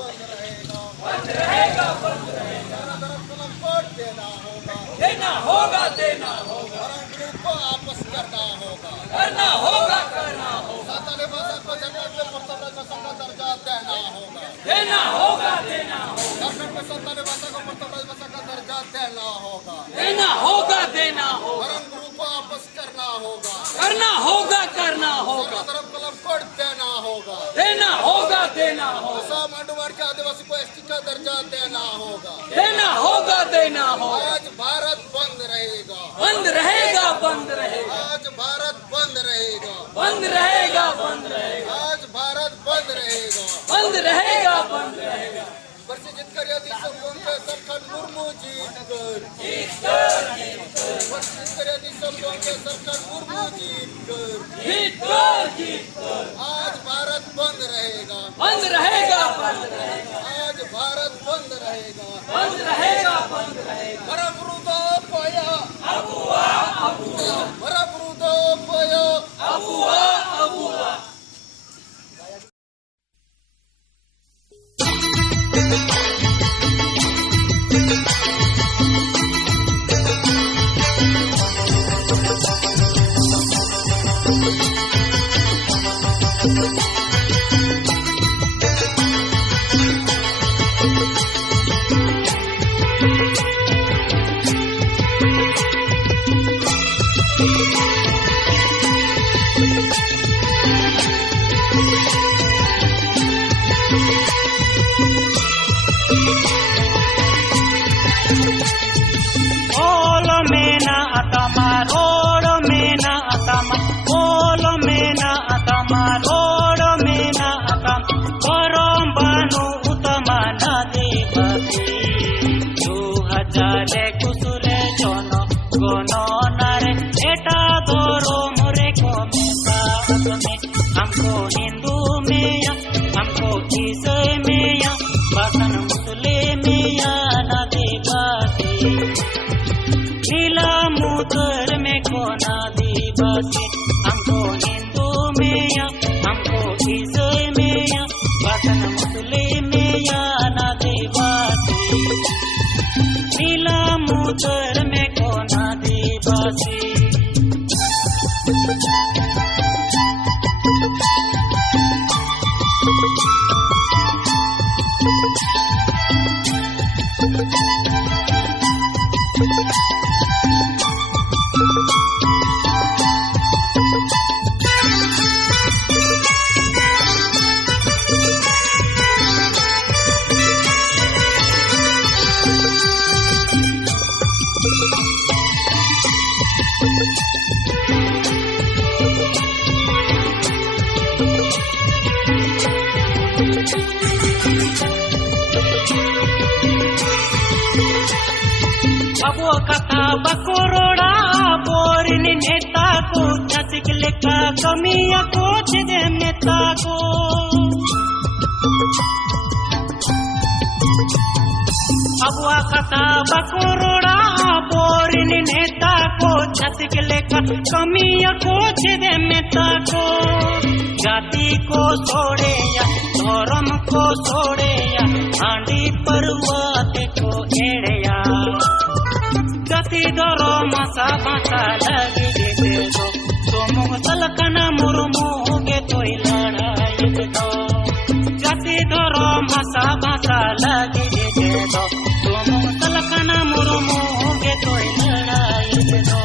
बंद रहेगा, बंद रहेगा, बंद रहेगा। धर्म कलम कोड देना होगा, देना होगा, देना होगा। धर्म को आपस करना होगा, करना होगा, करना होगा। साताले भाषा को झारखंड में प्रथम भाषा का दर्जा देना होगा, देना होगा, देना होगा। झारखंड में साताले भाषा को प्रथम भाषा का दर्जा देना होगा, देना होगा, देना होगा। धर्म को आपस करना होगा, करना होगा, करना होगा। धर्म कलम कोड देना होगा, देना होगा, देना होगा। मांडवाड़ के आदिवासी को एसटी का दर्जा देना होगा, देना होगा, देना होगा। आज भारत बंद रहेगा, बंद रहेगा, बंद रहेगा। आज भारत बंद रहेगा, बंद रहेगा, बंद रहेगा। आज भारत बंद रहेगा, बंद रहेगा, बंद रहेगा। वर्षी जीतकर यदि सब सरकार मुर्मू जीतकर, जीतकर, जीतकर। वर्षी जीतकर यदि सब सरकार मुर्मू जीतकर, जीतकर, जीतकर। आज भारत बंद रहेगा, बंद रहेगा, बंद रहेगा। आज भारत बंद रहेगा, बंद रहेगा, बंद रहेगा। बरबरुदो पोया अबुआ, अबुआ। बरबरुदो पोया अबुआ, अबुआ। हमको हिंदू में या हमको ईसाई में या बसन मुस्लिम में या ना देवासी नीला मुतर में को ना देवासी हमको हिंदू में या हमको ईसाई में या बसन मुस्लिम में या ना देवासी नीला मुतर में को ना देवासी। अबो कथा बकोरोड़ा बोरिन नेता को छसिकल का कमिया को दे नेता को अबो कथा बकोरोड़ा बोरिन नेता को छसिकल का कमिया को दे नेता को जाति को छोड़े या धर्म को छोड़े या हांडी पर्वत को एड़या जाति धर्म सा भाषा लगी दे दो तुम सलकना मुर्मू के कोई लड़ाई दो जाति धर्म सा भाषा लगी दे दो तुम सलकना मुर्मू के कोई लड़ाई दो।